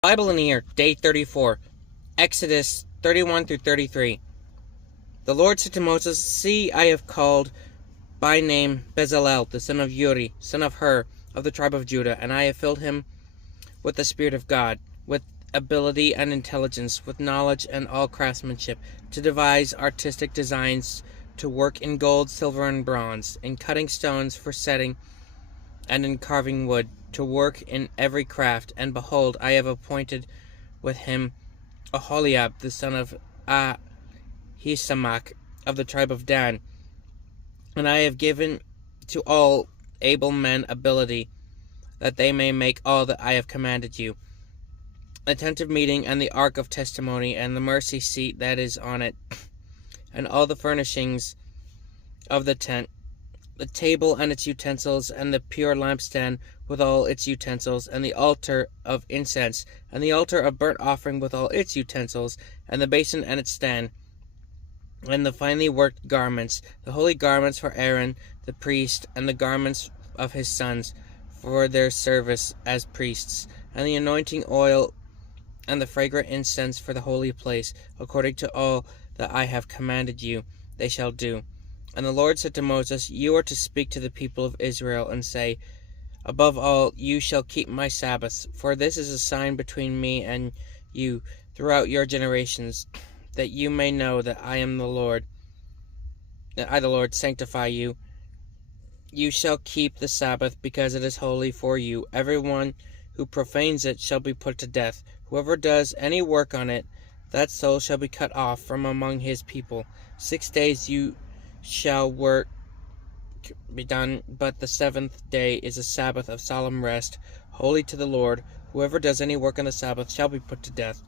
Bible in the Year, Day 34, Exodus 31 through 33. The Lord said to Moses, See, I have called by name Bezalel, the son of Uri, son of Hur, of the tribe of Judah, and I have filled him with the Spirit of God, with ability and intelligence, with knowledge and all craftsmanship, to devise artistic designs, to work in gold, silver, and bronze, in cutting stones for setting, and in carving wood, to work in every craft. And behold, I have appointed with him Aholiab, the son of Ahisamach, of the tribe of Dan. And I have given to all able men ability, that they may make all that I have commanded you: the tent of meeting, and the ark of testimony, and the mercy seat that is on it, and all the furnishings of the tent, the table and its utensils, and the pure lampstand with all its utensils, and the altar of incense, and the altar of burnt offering with all its utensils, and the basin and its stand, and the finely worked garments, the holy garments for Aaron the priest, and the garments of his sons for their service as priests, and the anointing oil and the fragrant incense for the holy place, according to all that I have commanded you, they shall do. And the Lord said to Moses, You are to speak to the people of Israel, and say, Above all, you shall keep my Sabbaths, for this is a sign between me and you throughout your generations, that you may know that I am the Lord, that I the Lord sanctify you. You shall keep the Sabbath, because it is holy for you. Everyone who profanes it shall be put to death. Whoever does any work on it, that soul shall be cut off from among his people. 6 days you shall work be done, but the seventh day is a Sabbath of solemn rest, holy to the Lord. Whoever does any work on the Sabbath shall be put to death.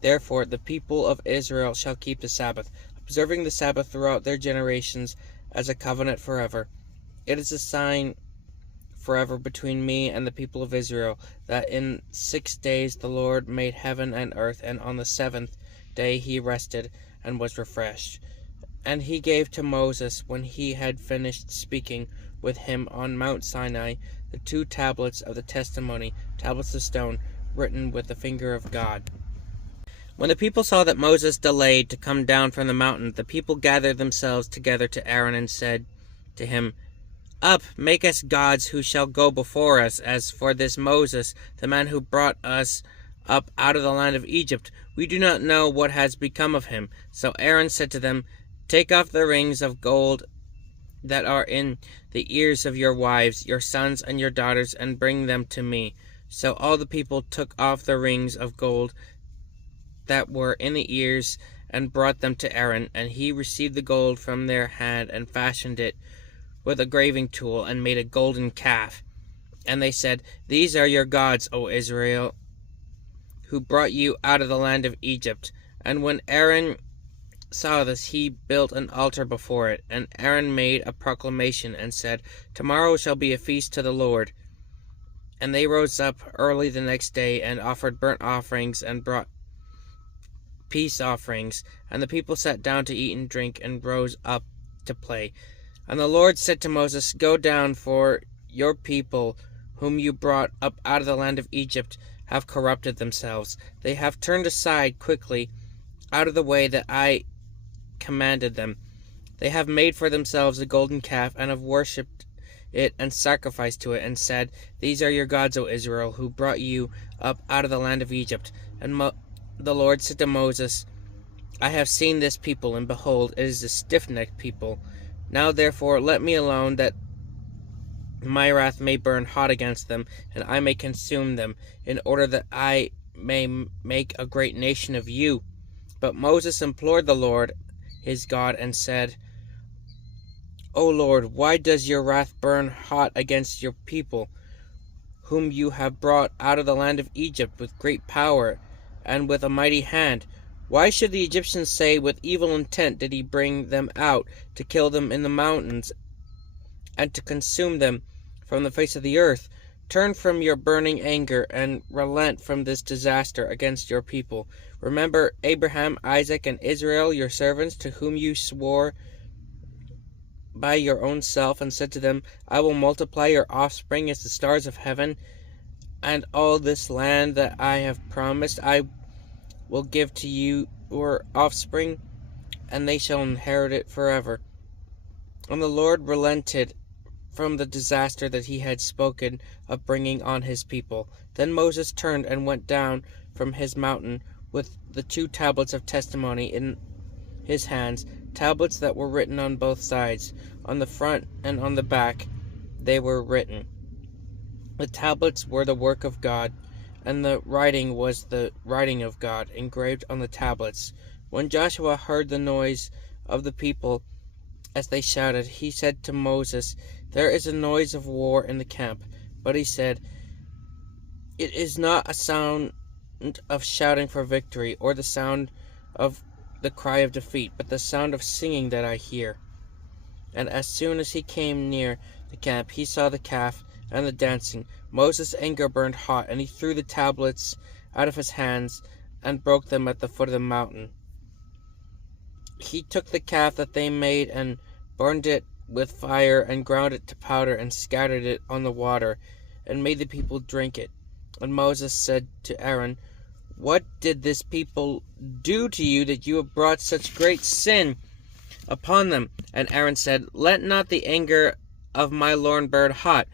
Therefore the people of Israel shall keep the Sabbath, observing the Sabbath throughout their generations as a covenant forever. It is a sign forever between me and the people of Israel, that in 6 days the Lord made heaven and earth, and on the seventh day he rested and was refreshed. And he gave to Moses, when he had finished speaking with him on Mount Sinai, the 2 tablets of the testimony, tablets of stone, written with the finger of God. When the people saw that Moses delayed to come down from the mountain, the people gathered themselves together to Aaron and said to him, Up, make us gods who shall go before us. As for this Moses, the man who brought us up out of the land of Egypt, we do not know what has become of him. So Aaron said to them, Take off the rings of gold that are in the ears of your wives, your sons, and your daughters, and bring them to me. So all the people took off the rings of gold that were in the ears, and brought them to Aaron, and he received the gold from their hand, and fashioned it with a graving tool, and made a golden calf. And they said, These are your gods, O Israel, who brought you out of the land of Egypt. And when Aaron saw this, he built an altar before it. And Aaron made a proclamation, and said, Tomorrow shall be a feast to the Lord. And they rose up early the next day, and offered burnt offerings, and brought peace offerings. And the people sat down to eat and drink, and rose up to play. And the Lord said to Moses, Go down, for your people, whom you brought up out of the land of Egypt, have corrupted themselves. They have turned aside quickly out of the way that I commanded them. They have made for themselves a golden calf, and have worshipped it, and sacrificed to it, and said, These are your gods, O Israel, who brought you up out of the land of Egypt. And the Lord said to Moses, I have seen this people, and behold, it is a stiff-necked people. Now therefore let me alone, that my wrath may burn hot against them, and I may consume them, in order that I may make a great nation of you. But Moses implored the Lord his God, and said, O Lord, why does your wrath burn hot against your people, whom you have brought out of the land of Egypt with great power and with a mighty hand? Why should the Egyptians say, With evil intent did he bring them out, to kill them in the mountains, and to consume them from the face of the earth? Turn from your burning anger, and relent from this disaster against your people. Remember Abraham, Isaac, and Israel, your servants, to whom you swore by your own self, and said to them, I will multiply your offspring as the stars of heaven, and all this land that I have promised I will give to you, your offspring, and they shall inherit it forever." And the Lord relented from the disaster that he had spoken of bringing on his people. Then Moses turned and went down from his mountain with the 2 tablets of testimony in his hands, tablets that were written on both sides. On the front and on the back they were written. The tablets were the work of God, and the writing was the writing of God, engraved on the tablets. When Joshua heard the noise of the people as they shouted, he said to Moses, "There is a noise of war in the camp." But he said, "It is not a sound of shouting for victory, or the sound of the cry of defeat, but the sound of singing that I hear." And as soon as he came near the camp, he saw the calf and the dancing. Moses' anger burned hot, and he threw the tablets out of his hands and broke them at the foot of the mountain. He took the calf that they made and burned it with fire and ground it to powder and scattered it on the water and made the people drink it. And Moses said to Aaron, "What did this people do to you that you have brought such great sin upon them?" And Aaron said, "Let not the anger of my Lord burn hot.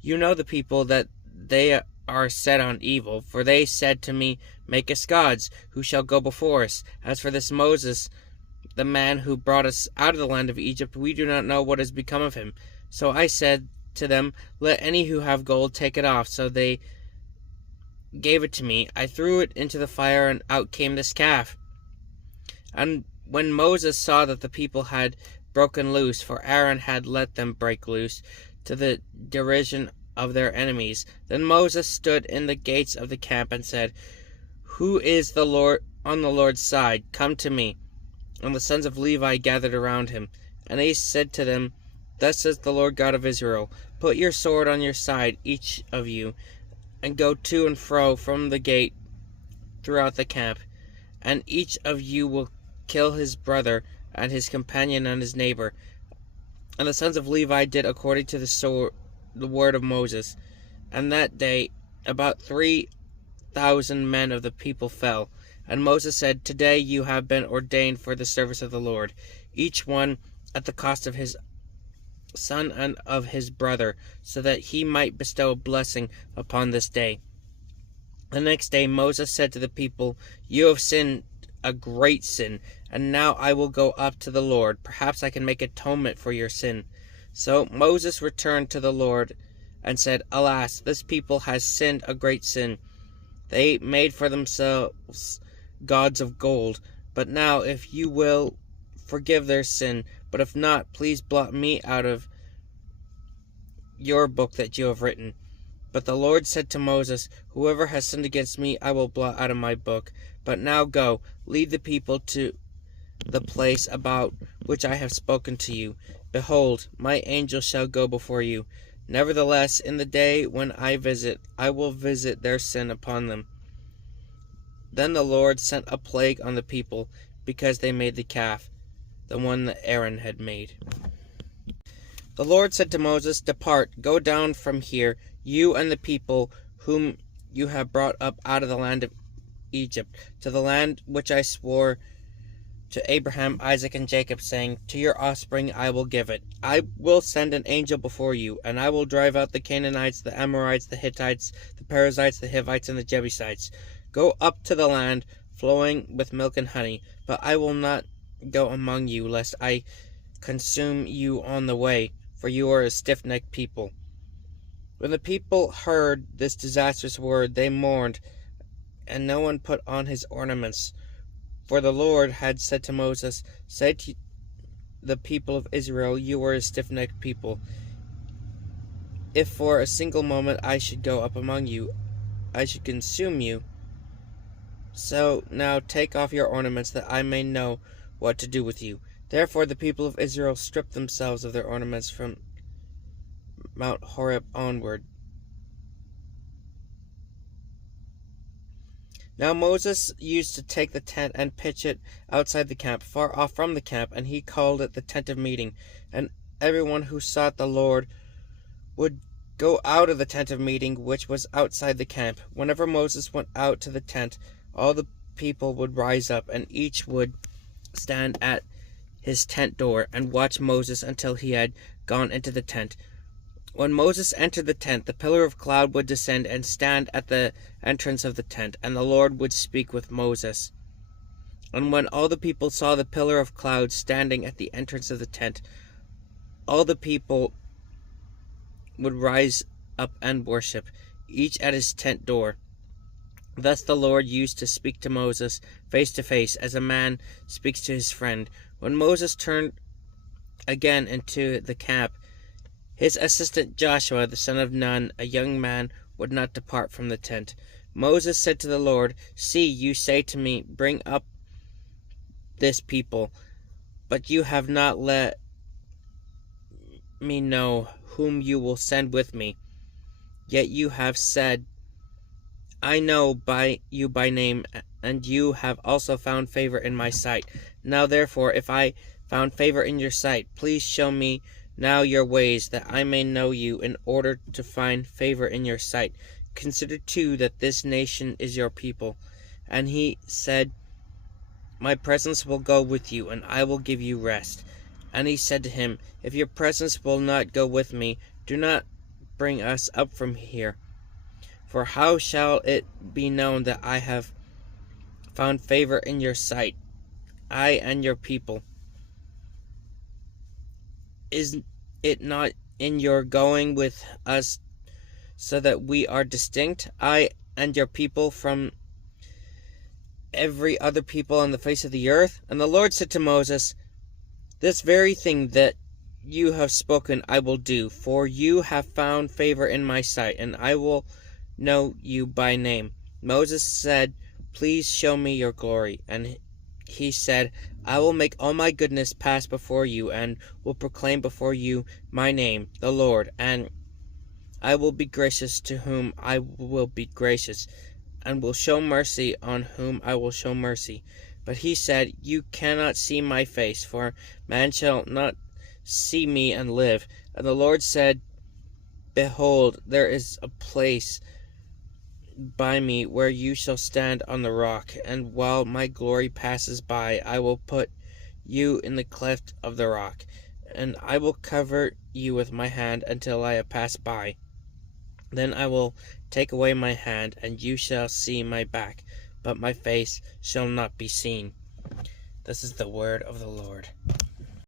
You know the people, that they are set on evil. For they said to me, 'Make us gods, who shall go before us.' As for this Moses, the man who brought us out of the land of Egypt, we do not know what has become of him." So I said to them, "Let any who have gold take it off." So they gave it to me. I threw it into the fire, and out came this calf. And when Moses saw that the people had broken loose, for Aaron had let them break loose, to the derision of their enemies, then Moses stood in the gates of the camp and said, "Who is the Lord on the Lord's side? Come to me." And the sons of Levi gathered around him. And he said to them, "Thus says the Lord God of Israel, put your sword on your side, each of you, and go to and fro from the gate throughout the camp. And each of you will kill his brother and his companion and his neighbor." And the sons of Levi did according to the word of Moses. And that day about 3,000 men of the people fell. And Moses said, "Today you have been ordained for the service of the Lord, each one at the cost of his son and of his brother, so that he might bestow a blessing upon this day." The next day Moses said to the people, "You have sinned a great sin, and now I will go up to the Lord. Perhaps I can make atonement for your sin." So Moses returned to the Lord and said, "Alas, this people has sinned a great sin. They made for themselves gods of gold. But now, if you will, forgive their sin, but if not, please blot me out of your book that you have written." But the Lord said to Moses, "Whoever has sinned against me I will blot out of my book. But now go, lead the people to the place about which I have spoken to you. Behold, my angel shall go before you. Nevertheless, in the day when I visit, I will visit their sin upon them." Then the Lord sent a plague on the people, because they made the calf, the one that Aaron had made. The Lord said to Moses, "Depart, go down from here, you and the people whom you have brought up out of the land of Egypt, to the land which I swore to Abraham, Isaac, and Jacob, saying, 'To your offspring I will give it.' I will send an angel before you, and I will drive out the Canaanites, the Amorites, the Hittites, the Perizzites, the Hivites, and the Jebusites. Go up to the land flowing with milk and honey, but I will not go among you, lest I consume you on the way, for you are a stiff-necked people." When the people heard this disastrous word, they mourned, and no one put on his ornaments. For the Lord had said to Moses, "Say to the people of Israel, you are a stiff-necked people. If for a single moment I should go up among you, I should consume you. So now take off your ornaments, that I may know what to do with you." Therefore the people of Israel stripped themselves of their ornaments from Mount Horeb onward. Now Moses used to take the tent and pitch it outside the camp, far off from the camp, and he called it the tent of meeting. And everyone who sought the Lord would Go out of the tent of meeting, which was outside the camp. Whenever Moses went out to the tent, all the people would rise up, and each would stand at his tent door and watch Moses until he had gone into the tent. When Moses entered the tent, the pillar of cloud would descend and stand at the entrance of the tent, and the Lord would speak with Moses. And when all the people saw the pillar of cloud standing at the entrance of the tent, all the people would rise up and worship, each at his tent door. Thus the Lord used to speak to Moses face to face, as a man speaks to his friend. When Moses turned again into the camp, his assistant Joshua, the son of Nun, a young man, would not depart from the tent. Moses said to the Lord, "See, you say to me, bring up this people, but you have not let me know whom you will send with me. Yet you have said, I know you by name, and you have also found favor in my sight. Now therefore, if I found favor in your sight, please show me now your ways, that I may know you, in order to find favor in your sight. Consider too that this nation is your people." And he said, "My presence will go with you, and I will give you rest." And he said to him, "If your presence will not go with me, do not bring us up from here. For how shall it be known that I have found favor in your sight, I and your people? Is it not in your going with us so that we are distinct, I and your people, from every other people on the face of the earth?" And the Lord said to Moses, "This very thing that you have spoken I will do, for you have found favor in my sight, and I will know you by name." Moses said, "Please show me your glory." And he said, "I will make all my goodness pass before you, and will proclaim before you my name, the Lord. And I will be gracious to whom I will be gracious, and will show mercy on whom I will show mercy." But he said, "You cannot see my face, for man shall not see me and live." And the Lord said, "Behold, there is a place by me where you shall stand on the rock, and while my glory passes by, I will put you in the cleft of the rock, and I will cover you with my hand until I have passed by. Then I will take away my hand, and you shall see my back, but my face shall not be seen." This is the word of the Lord.